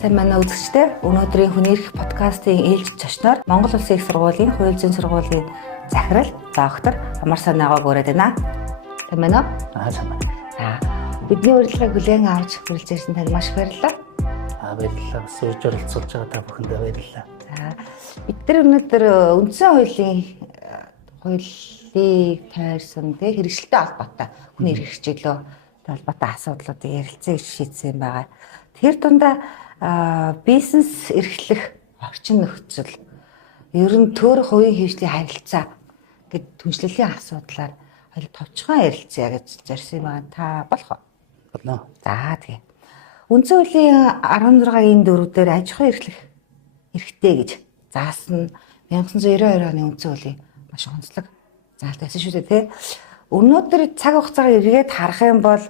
Сайн манай үзэгчдээ өнөөдрийн хүний эрх подкастын ээлж зочноор Монгол Улсын их сургуулийн хууль зүйн сургуулийн захирал доктор Амар Санаагааг ураад байна. Сайн байна уу? Сайн байна. Бидний урилгыг хүлээн авч хүрэлцээрсэн танд маш баярлалаа. Баярлалаа. Сурж оролцуулж байгаа та бүхэндээ баярлалаа. Бид нар өнөөдөр үндсэн хуулийг тойрсон хэрэгжилтэй холбоотой хүний эрх хичээлөө холбоотой асуудлуудыг ярилцъя гэж шийдсэн байгаа. Тэр дундаа бизнес эрхлэх орчин нөхцөл ер нь төөрөх хувийн хөгжлийн харилцаа гэд түншлэлийн асуудлаар хоёр товчхон ярилцъя гэж зорьсон юм байна. Та болох уу? Болно. За тэгээ. Үндсэн хуулийн 16-гийн 4-дээр аж ахуй эрхлэх эрхтэй гэж заасан 1992 оны үндсэн хуулийн маш онцлог заалт байсан шүү дээ, тий. Өнөөдөр цаг хугацаагаа эргээд харах юм бол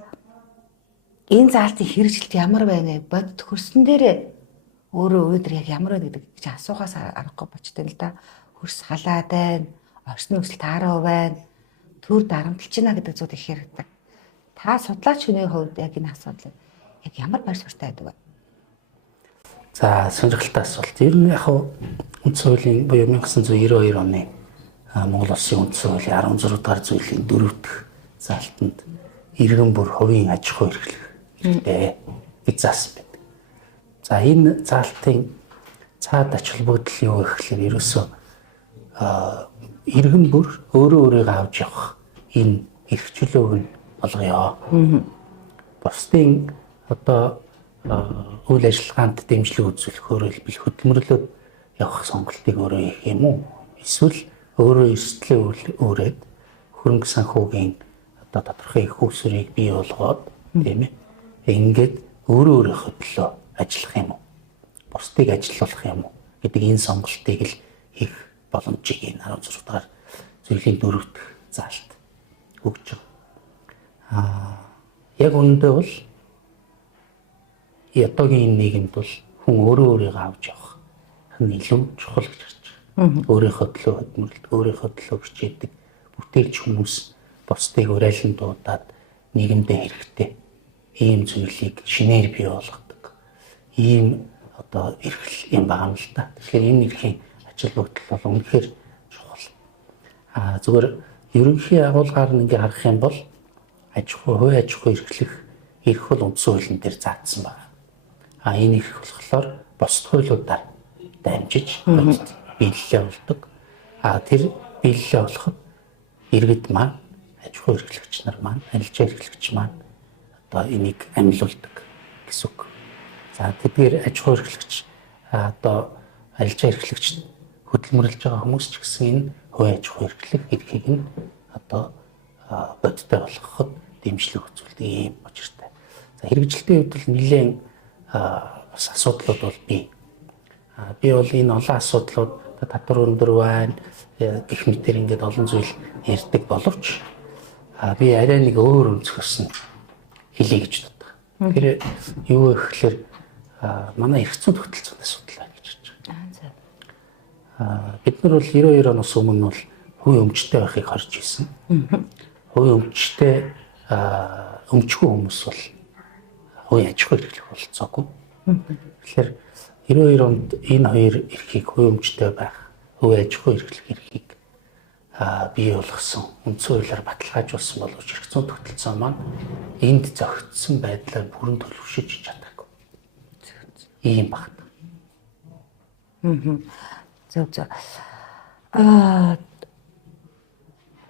энэ заалтын хэрэгжилт ямар байна вэ? Бодит хөрсөн дээрээ өөрөө өөдөр яг ямар байна гэдэг чи асуухаас аргагүй болчтой л да. Хөрс халаад байна, орчны нөхцөл таараа байна, төр дарамтлж байна гэдэг зүйл их яригддаг. Та судлаач хүний хувьд яг энэ асуудлыг яг ямар байр суурьтай байдаг вэ? За, сонирхолтой асуулт. Ер нь яг үндсэн хуулийн буюу 1992 оны Монгол Улсын үндсэн хуулийн 16 дугаар зүйлийн 4 дахь заалтанд иргэн бүр хувийн аж ахуй эрхлэх эрхтэй гэж заасан байдаг. За, энэ заалтын цаад ач холбогдол юу вэ гэхээр ерөөсөө иргэн бүр өөрөө өөрийгөө авч явах энэ эрх чөлөөг нь болгоё. Бусдын одоо үйл ажиллагаанд дэмжлэг үзүүлэхээр хэлбэл хөдөлмөрлөд явах сонголтыг өөрөө хийх юм уу? Эсвэл өөрөө эрсдлээ өөрөөд хөрөнгө санхүүгийн одоо тодорхой их усрыг бий болгоод тийм ээ. Ингээд өөрөө өөрийнхөө төлөө ажиллах юм уу? Бусдыг ажилуулах юм уу гэдэг энэ сонголтыг л хийх боломжийг энэ 16 дахь зүйлийн 4 дахь заалт өгч байгаа. Яг үүндээ бол одоогийн энэ нийгэмд бол хүн өөрөө өөрийгөө авч явах нь илүү чухал гэж харж байгаа. Өөрийнхөө төлөө хөдөлмөрлөд, өөрийнхөө төлөө бичээдэг бүтээлч хүмүүс бусдыг урайлан дуудаад нийгэмдээ хэрэгтэй ийм зүйлийг шинээр бий болгодог. Ийм одоо эрхл юм байгаа юм л да. Тэгэхээр энэ эрхийн ач холбогдол бол үнэхээр чухал. Зүгээр ерөнхий агуулгаар нь ингээ харах юм бол хувийн аж ахуй эрхлэх эрх бол үндсэн хуулийн дээр заагдсан байна. Энэ эрх болохоор бусад хуулиудаар дамжиж биелэлээ болдог. Тэр биелэлээ болоход иргэд маань, аж ахуй эрхлэгч нар маань, арилжаа эрхлэгч маань одоо энийг амьлуулдаг гэсэн үг. За тэдгээр аж ахуй эрхлэгч одоо арилжаа эрхлэгч хөдөлмөрлөж байгаа хүмүүс ч гэсэн энэ хувийн аж ахуй эрхлэх эрхийг нь одоо бодиттой болгоход дэмжлэг үзүүлдэг ийм учиртай. За хэрэгжилтийн хувьд бол нэлээд бас асуудлууд бол бий. Би бол энэ олон асуудлууд татвар өндөр байна гэх мэтэр ингээд олон зүйл ярьдаг боловч би арай нэг өөр өнцгөөс нь хэлье гэж боддог. Тэр юу вэ гэхээр манай эрх зүйн тогтолцооны асуудал байна гэж бодож байгаа. Бид нар бол 92 оноос өмнө бол хувийн өмчтэй байхыг харж ирсэн. Хувийн өмчтэй өмчгүй хүмүүс бол хувийн аж ахуй эрхлэх болцоогүй. Тэгэхээр 92 онд энэ хоёр эрхийг хувийн өмчтэй байх, хувийн аж ахуй эрхлэх эрхийг бий болгосон, үндсэн хуулиар баталгаажуулсан боловч эрх зүйн тогтолцоо маань энд зохицсон байдлаар бүрэн төлөвшөж чадаагүй. Ийм багт. Зөв.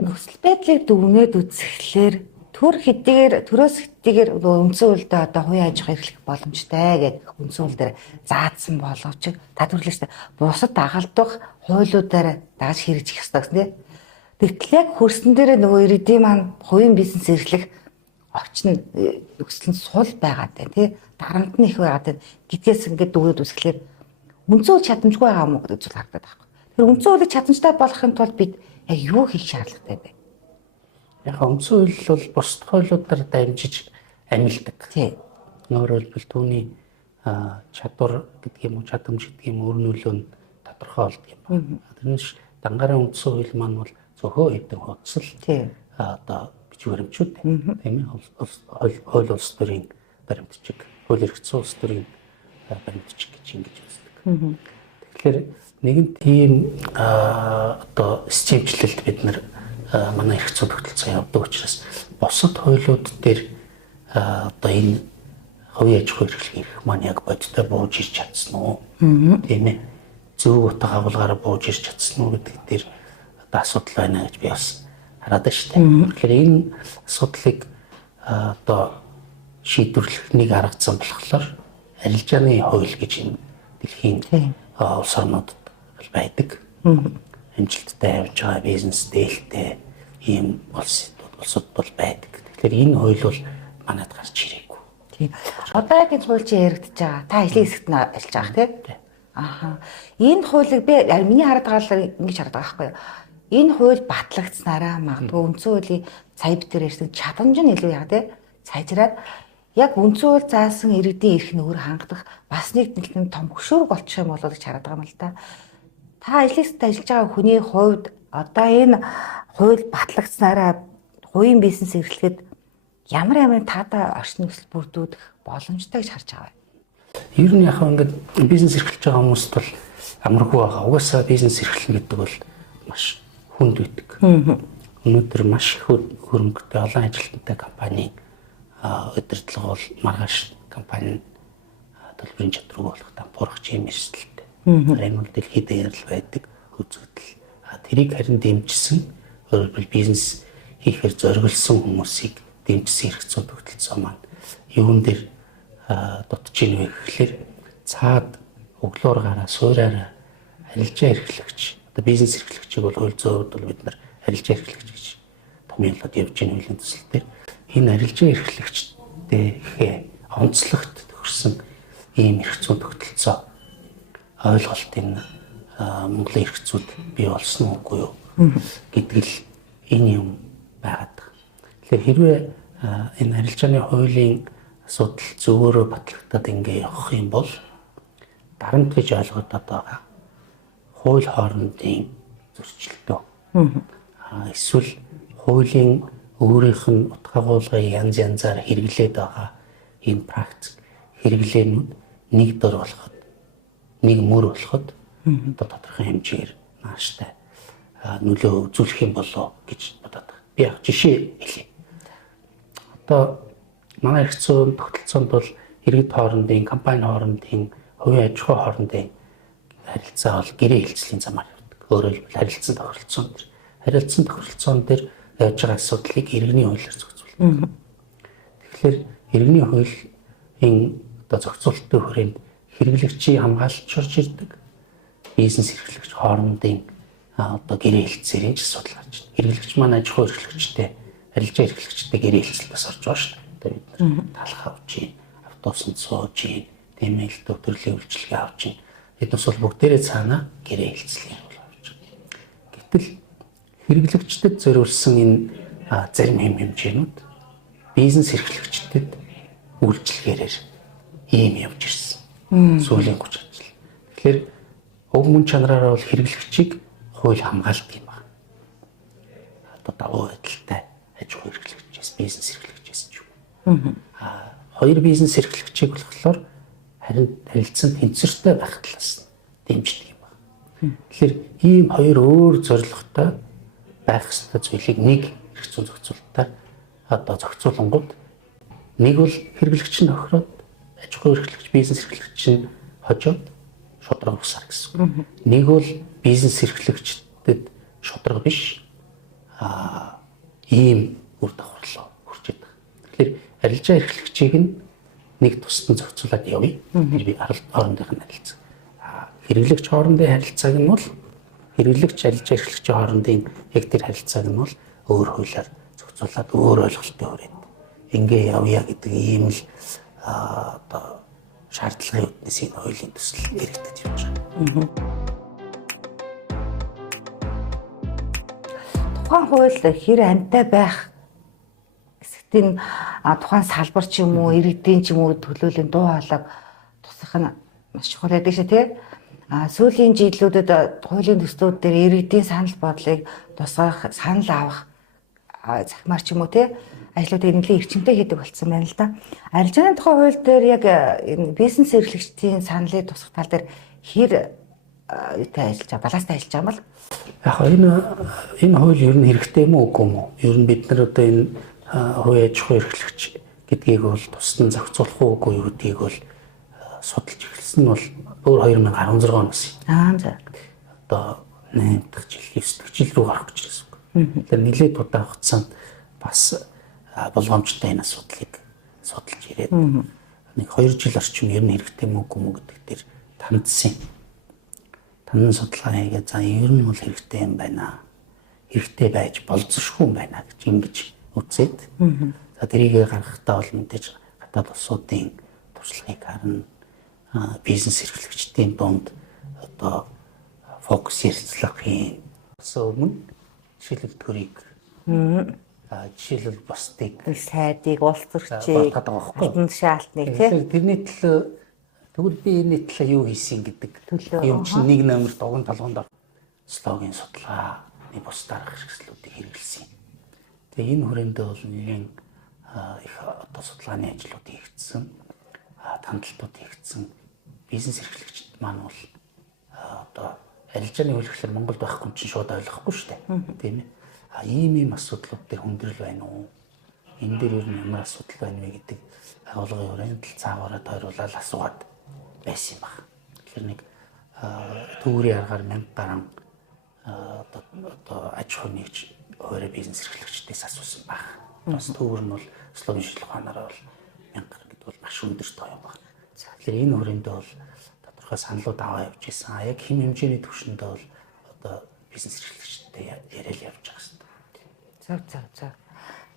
Нөхцөл байдлыг дүгнээд үзэхлээр төрөөс хэдийгээр үндсэн хуульд одоо хувийн аж ахуй эрхлэх боломжтой гэх үндсэн хууль дээр заасан боловч та төрлөстэй бусад дагалдах хуулиудаар дааж хэрэгжих ёстой гэсэн тийм. Тэгтэл яг хөрсөн дээрээ нөгөө иргэдийн маань хувийн бизнес эрхлэх орчин нөхцөл нь сул байгаад байна тийм. Дарамт нь их байгаад байна. Гэдгээс ингээд дүгнээд үзэхлээр үндсэн хууль чадамжгүй байгаа юм уу гэдэг зүйл харагдаад байна. Тэр үндсэн хуулийг чадамжтай болгохын тулд бид яг юу хийх шаардлагатай вэ? Яг үндсэн хууль бол бусад хуулиудаар дамжиж амилдаг. Тийм. Өөрөөр хэлбэл түүний чадвар гэдэг юм уу, чадамж гэдэг юм өөр нөлөө нь тодорхой болдог юм байна. Тэрнээс дангарын үндсэн хууль маань бол зөвхөн хэдэн хуудас л одоо бич баримтчууд тийм ээ хууль улс төрийн баримтчиг, хууль эрх зүйн улс төрийн баримтчих гэж ингэж үздэг. Тэгэхээр нэгэн тийм одоо системчлэлд бид нар манай эрх зүйн тогтолцоо явдаг учраас бусад хуулиуд дээр одоо энэ хувийн аж ахуй эрхлэх эрх маань яг бодиттой бууж ирч чадсан уу? Тийм ээ. Зөв утга агуулгаараа бууж ирч чадсан уу гэдэг дээр одоо асуудал байна гэж би бас хараад байна шүү дээ. Тэгэхээр энэ асуудлыг одоо шийдвэрлэх нэг арга зам болохоор арилжааны хууль гэж энэ дэлхийн улс орнуудад байдаг. Амжилттай явж байгаа бизнес дээлтэй ийм улсууд бол байдаг. Тэгэхээр энэ хууль бол манайд гарч ирээгүй. Тийм. Одоо яг энэ хууль чинь яригдж байгаа. Та ажлын хэсэгт нь ажиллаж байгаа тийм. Аха. Энэ хуулийг би миний хараад байгаа л ингэж хараад байгаа байхгүй юу? Энэ хууль батлагдсанараа магадгүй үндсэн хуулийн сая битэр ярьсан чадамж нь илүү яа тийм сайжраад яг үндсэн хууль заасан иргэдийн эрх нөхөр хангах бас нэг нэлээд том хөшөөрөг болчих юм болоо гэж хараад байгаа юм л да. Та ажлын хэсэгт ажиллаж байгаа хүний хувьд одоо энэ хууль батлагдсанараа хувийн бизнес эрхлэхэд ямар таатай орчин нөхцөл бүрдүүлэх боломжтой гэж харж байгаа юм. Ер нь яг ингээд бизнес эрхлэж байгаа хүмүүст бол амаргүй байгаа. Угаасаа бизнес эрхлэх гэдэг бол маш хүнд байдаг. Өнөөдөр маш их хөрөнгөтэй олон ажилтнтай компани удирдлага бол маргааш компани төлбөрийн чадваргүй болох дампуурах юм эрсдэлтэй. Энэ бол дэлхийд дээр л байдаг үзэгдэл. Тэрийг харин дэмжсэн өөрөөр бизнес хийхээр зориулсан хүмүүсийг дэмжсэн эрх зүйн тогтолцоо маань юун дээр дутж ийн вэ гэхлээр цаад өглөөр гараа суураараа арилжаа эрхлэгч одоо бизнес эрхлэгчийг бол хууль зүйн хувьд бол бид нар арилжаа эрхлэгч гэж томьёолоод явж байгаа хуулийн төсөл дээр энэ арилжаа эрхлэгчтэй ихээ онцлогт төгссөн ийм эрх зүйн тогтолцоо ойлголт энэ Монголын эрх зүйд бий болсон уу үгүй юу гэдэг л энэ юм байгаад байна. Тэгэхээр хэрвээ энэ арилжааны хуулийн асуудал зөвөөрөө батлагдаад ингэ явах юм бол дарамт гэж ойлгогдоод байгаа хууль хоорондын зөрчилдөө эсвэл хуулийн өөрийнх нь утга агуулгыг янз янзаар хэрэглээд байгаа энэ практик хэрэглээнүүд нэг дор болоход нэг мөр болоход одоо тодорхой хэмжээгээр нааштай нөлөө үзүүлэх юм болоо гэж бодоод байна. Би яг жишээ хэлье. Одоо манай эрх зүйн тогтолцоонд бол иргэд хоорондын, компани хоорондын, хувийн аж ахуй хоорондын харилцаа бол гэрээ хэлцлийн замаар явдаг. Өөрөөр хэлбэл харилцан тохиролцоон дээр. Харилцан тохиролцоон дээр явж байгаа асуудлыг иргэний хуулиар зохицуулдаг. Тэгэхээр иргэний хуулийн одоо зохицуулалтын хүрээнд хэрэглэгчийг хамгаалж ирдэг. Бизнес эрхлэгч хоорондын одоо гэрээ хэлцээрийн асуудал гарч байна. Хэрэглэгч маань аж ахуй эрхлэгчтэй, арилжаа эрхлэгчтэй гэрээ хэлцэлдээс орж байгаа шүү дээ. Бид нар талах авч, автобусанд сууж, тэмээлт төрлийн үйлчилгээ авч, бид бас бол бүгдээрээ цаанаа гэрээ хэлцлийн бол авч. Гэтэл хэрэглэгчдэд зориулсан энэ зарим хэмжээнүүд бизнес эрхлэгчдэд үйлчилгээрээр ийм явж ирсэн. Сүүлийн 30 жил. Тэгэхээр уг мөн чанараараа бол хэрэглэгчийг хууль хамгаалдаг юм байна. Одоо давуу байдалтай аж ахуй эрхлэгчээс бизнес эрхлэгчээс ч юм. Хоёр бизнес эрхлэгчийг болохоор харин харилцан тэнцвэртэй байх талаас дэмждэг юм байна. Тэгэхээр ийм хоёр өөр зорилготой байх ёстой зүйлийг нэг эрх зүйн зохицуулалтаар одоо зохицуулангууд нэг бол хэрэглэгч нь тохироод аж ахуй эрхлэгч бизнес эрхлэгч нь хожоод шударга усаар гэсэн. Нэг бол бизнес эрхлэгчдэд шударга биш ийм үр дагаварлаа хүрч байгаа. Тэгэхээр арилжаа эрхлэгчийг нэг тусдан зохицуулаад явъя. Би хоорондын харилцаа. Хэрэглэгч хоорондын харилцааг нь бол хэрэглэгч арилжаа эрхлэгчийн хоорондын яг тэр харилцааг нь бол өөр хуулиар зохицуулаад өөр ойлголттой хүрээд ингээ явъя гэдэг ийм л одоо шаардлагын үднэс энэ хуулийн төсөл эргэдэг явж байгаа. Тухайн хууль хэр амтай байх гэсэгтэн тухайн салбар ч юм уу, иргэдийн ч юм уу төлөөллийн дуу хоолойг тусах нь маш чухал байдаг шээ тий. Сүүлийн жилүүдэд хуулийн төслүүд дээр иргэдийн санал бодлыг тусгах, санал авах захимаар ч юм уу те ажлуудыг нэлээд эрчимтэй хийдэг болсон байна л да. Арилжааны тухай хууль дээр яг энэ бизнес эрхлэгчдийн саналыг тусах тал дээр хэр юутай ажиллаж байгаа, баланстай ажиллаж байгаа юм бол Яг энэ хууль ер нь хэрэгтэй юм уу үгүй юм уу? Ер нь бид нар одоо энэ хувийн аж ахуй эрхлэгч гэдгийг бол тусдан зохицуулах уугүй юу гэдгийг бол судалж эхэлсэн нь бол өөр 2016 оноос юм. за. Одоо 8 дахь жил, 9 дахь жил рүү гарах гэж байсан үг. Тэгэхээр нэлээд удаан хугацаанд бас болгоомжтой энэ асуудлыг судалж ирээд нэг 2 жил орчим ер нь хэрэгтэй юм уу гэдэг дээр тандсан. Танан судалгаа хийгээд за ер нь бол хэрэгтэй юм байна. Хэрэгтэй байж болцсохгүй юм байна гэж ингэж үзээд за тэрийг гаргахтаа бол мэдээж гадаад улсуудын туршлагыг харна. Бизнес эрхлэгчдийн дунд одоо фокус ярилцлагын өмнө жишээлбэл төрийг жишээлбэл бусдыг сайдыг, улс төрчийг, албан тушаалтныг тийм тэрний төлөө тэгвэл би энэ төлөө юу хийсэн гэдэг юм чинь нэг номер дугуйн толгоонд слогийн судалгааны бус дараах хэрэгслүүдийг хэрэгэлсэн. Тэгээ энэ хүрээндээ бол нэгэн их одоо судалгааны ажлууд хийгдсэн, тандалтууд хийгдсэн. Бизнес эрхлэгчид маань бол одоо арилжааны хууль гэхэлэр Монголд байхгүй чинь шууд ойлгохгүй шүү дээ. Тийм ээ. Ийм асуудлууд дээр хүндрэл байна уу? Энэ дээр ер нь ямар асуудал байна вэ гэдэг агуулгын хүрээнд цаагаараа тойруулаад асууад байсан юм байна. Тэгэхээр нэг төвөрийн аргаар 1000 гаруй одоо аж ахуй нэгж өөрөө бизнес эрхлэгчдээс асуусан байна. Бас төвөр нь бол слогийн шинжилгээ ухаанаараа бол 1000 гаруй гэдэг бол маш өндөр тоо юм байна. Тэгэхээр энэ хүрээндээ бол тодорхой саналууд аваа явж исэн. Яг хэм хэмжээний түвшиндээ бол одоо бизнес эрхлэгчтэй яриад явж байгаа юм.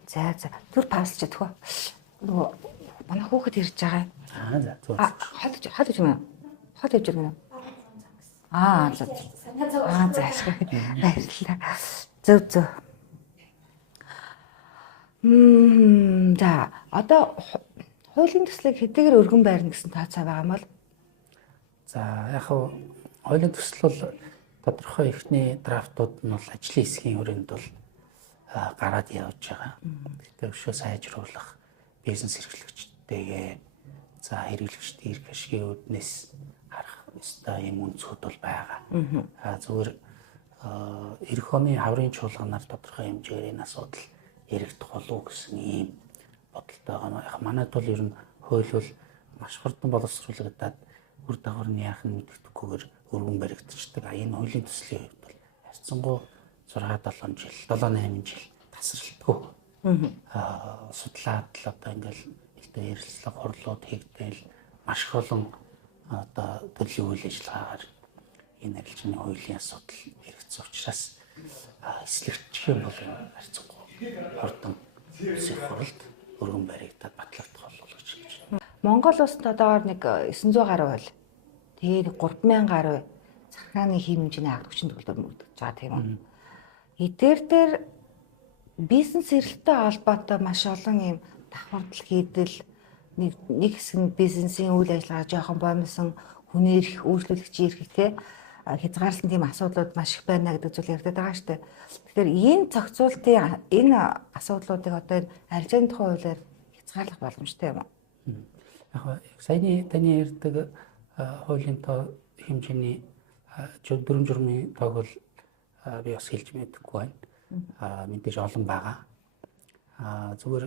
За. Түр паусч чадах уу? Нөгөө манай хүүхэд ирж байгаа. За зөв. Хад гэж юм. Хад явж байгаа юм. За. Баярлалаа. Зөв. За, одоо хуулийн төслийг хэдийгээр өргөн байрна гэсэн тооцоо байгаа юм бол за яг хуулийн төсөл бол тодорхой ихний драфтууд нь бол ажлын хэсгийн хүрээнд бол гараад явж байгаа. Тэгэхээр өшөө сайжруулах бизнес эрхлэгчтэйгээ за хэрэглэгчдийн эрх ашигын үүднээс харах ёстой юм үнцгүүд бол байгаа. Зүгээр эх оны хаврын чуулганаар тодорхой хэмжээгээр энэ асуудал яригдах болов гэсэн ийм бодолтой байгаа. Яг манайд бол ер нь хууль бол маш хурдан боловсруулагдаад үр дагавар нь яах нь мэддэхгүйгээр өргөн баригдчихдаг. Энэ хуулийн төслийн хувьд бол харьцангуй 6-7 жил, 7-8 жил тасралтгүй судлаад л одоо ингээл илтээ ярилцлага хурлууд хийгдэл маш их олон одоо төрлийн үйл ажиллагаагаар энэ арилжааны хуулийн асуудал хэрэгцсэн учраас эслэгдчих юм бол харьцангуй хурдан үсэх хуралд өргөн баригдаад батлагдах болов гэж хэлж байна. Монгол улсад одоогоор нэг 900 гаруй байл. Тэгээд 3000 гаруй захиргааны хэм хэмжээний арга хүчин төгөлдөр мөрдөж байгаа тийм үү. Эдгээр дээр бизнес эрхлэлтэй холбоотой маш олон юм давхардал хийдэл нэг хэсэг нь бизнесийн үйл ажиллагаа жоохон боомсон хүний эрх үйлчлүүлэгчийн эрх те хязгаарлалтын тийм асуудлууд маш их байна гэдэг зүйл ярьдаг байгаа шүү дээ. Тэгэхээр энэ зохицуултын энэ асуудлуудыг одоо арилжааны тухай хуулиар хязгаарлах боломжтой юм уу? Яг саяны таны ярьдаг хуулийн тоо хэмжээний дүрм журмын тоог бол би бас хэлж мэдэхгүй байна. Мэдээж олон байгаа. Зүгээр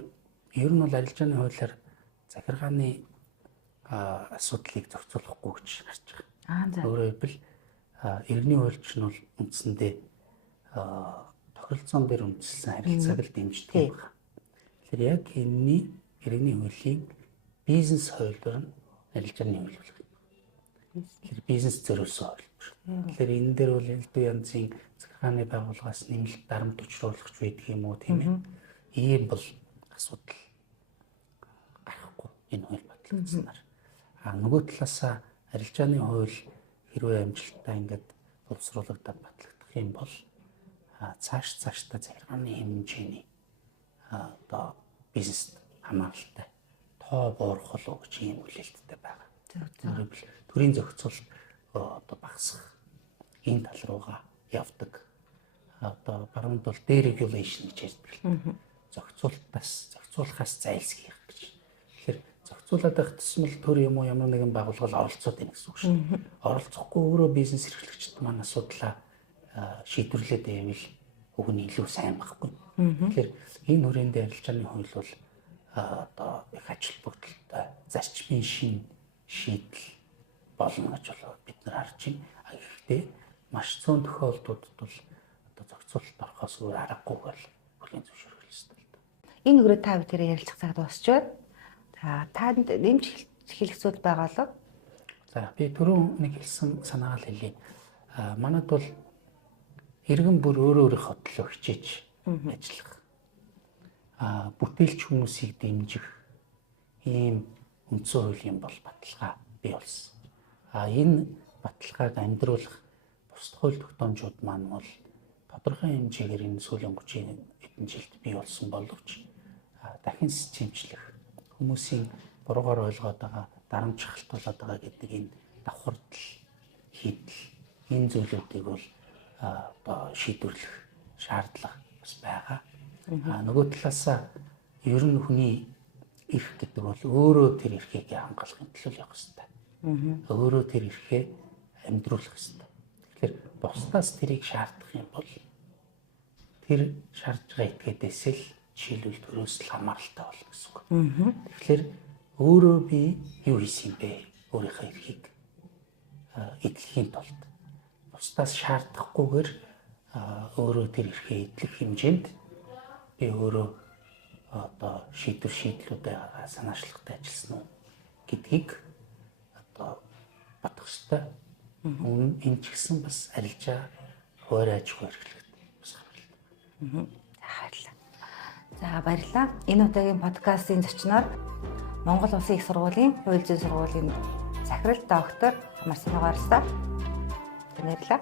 ер нь бол арилжааны хуулиар захиргааны асуудлыг зохицуулахгүй гэж харж байгаа. Өөрөөр хэлбэл иргэний хуульч нь бол үндсэндээ тохиролцоон дээр үндэслэн харилцааг л дэмждэг байна. Тэгэхээр яг энэний иргэний хуулийн бизнес хувьд нь арилжааны хууль болох юм. Тэгэхээр бизнес зориулсан хууль. Тэгэхээр энэ дээр бол элдв янзын захиргааны байгууллагаас нэмэлт дарамт учруулах байдаг юм уу тийм ээ. Ийм бол асуудал гарахгүй энэ хууль батлагдсанаар. Нөгөө талаасаа арилжааны хууль хэрвээ амжилттай ингээд боловсруулагдаад батлагдах юм бол цаашдаа захиргааны хэмжээний одоо бизнес хамааралтай тоо буурах болов гэж ийм хүлээлттэй байгаа. Төрийн зохицол одоо багасах энэ тал руугаа явдаг. одоо баруун бол deregulation гэж ярьдаг. Зохицуулахаас зайлсхийх гэж. Тэгэхээр зохицуулаад байх тусмал төр юм уу ямар нэгэн байгууллага оролцоод байна гэсэн үг шүү. Оролцохгүй өөрөө бизнес эрхлэгчид маань асуудлаа шийдвэрлээд байвал уг нь илүү сайн байхгүй. Тэгэхээр энэ хүрээнд арилжааны хууль бол одоо их ажил бүгдэлтэй зарчмын шин шийдэл болно гэж бид нар харж байна. Гэхдээ маш цөөн тохиолдолд бол одоо зохицуулалт орохоос өөр аргагүй бол бүлийн зөвшөөрөх ёстой л дээ. Энэ хүрээ та бүхэн ярилцах цаг дуусч байна. За танд нэмж хэлэх зүйл байгаа л. За би түрүүн нэг хэлсэн санаагаа л хэлье. Манайд бол иргэн бүр өөрийнхөө төлөө хичээж ажиллах. Бүтээлч хүмүүсийг дэмжих ийм үндсэн хуулийн бол баталгаа бий болсон. Энэ баталгааг амьдруулах бусад хууль тогтоомжууд маань бол тодорхой хэмжээгээр энэ сүүлийн 30 хэдэн жилд бий болсон боловч дахин системчлэх хүмүүсийн буруугаар ойлгоод байгаа дарамт шахалтуулаад байгаа гэдэг энэ давхардл хийдэл энэ зүйлүүдийг бол одоо шийдвэрлэх шаардлага бас байгаа. Нөгөө талаасаа ер нь хүний эрх гэдэг бол өөрөө тэр эрхийг хангахын төлөө явах хэрэгтэй. Өөрөө тэр эрхээ амьдруулах хэрэгтэй. Тэгэхээр бусдаас тэрийг шаардах юм бол тэр шаардж байгаа этгээдээс л жишээлбэл төрөөс л хамааралтай болно гэсэн үг. Тэгэхээр өөрөө би юу хийсэн бэ? Өөрийнхөө эрхийг эдлэхийн тулд бусдаас шаардахгүйгээр өөрөө тэр эрхээ эдлэх хэмжээнд би өөрөө одоо шийдлүүдээ санаачлагтай ажилласан уу гэдгийг одоо бодох ёстой. Энэ ч гэсэн бас арилжаа хууль аж ахуй эрхлэлт бас хамааралтай. Баярлалаа. За баярлалаа. Энэ удаагийн подкастын зочноор Монгол Улсын их сургуулийн хууль зүйн сургуулийн захирал доктор Амар Санаа Гарсаа. Баярлалаа.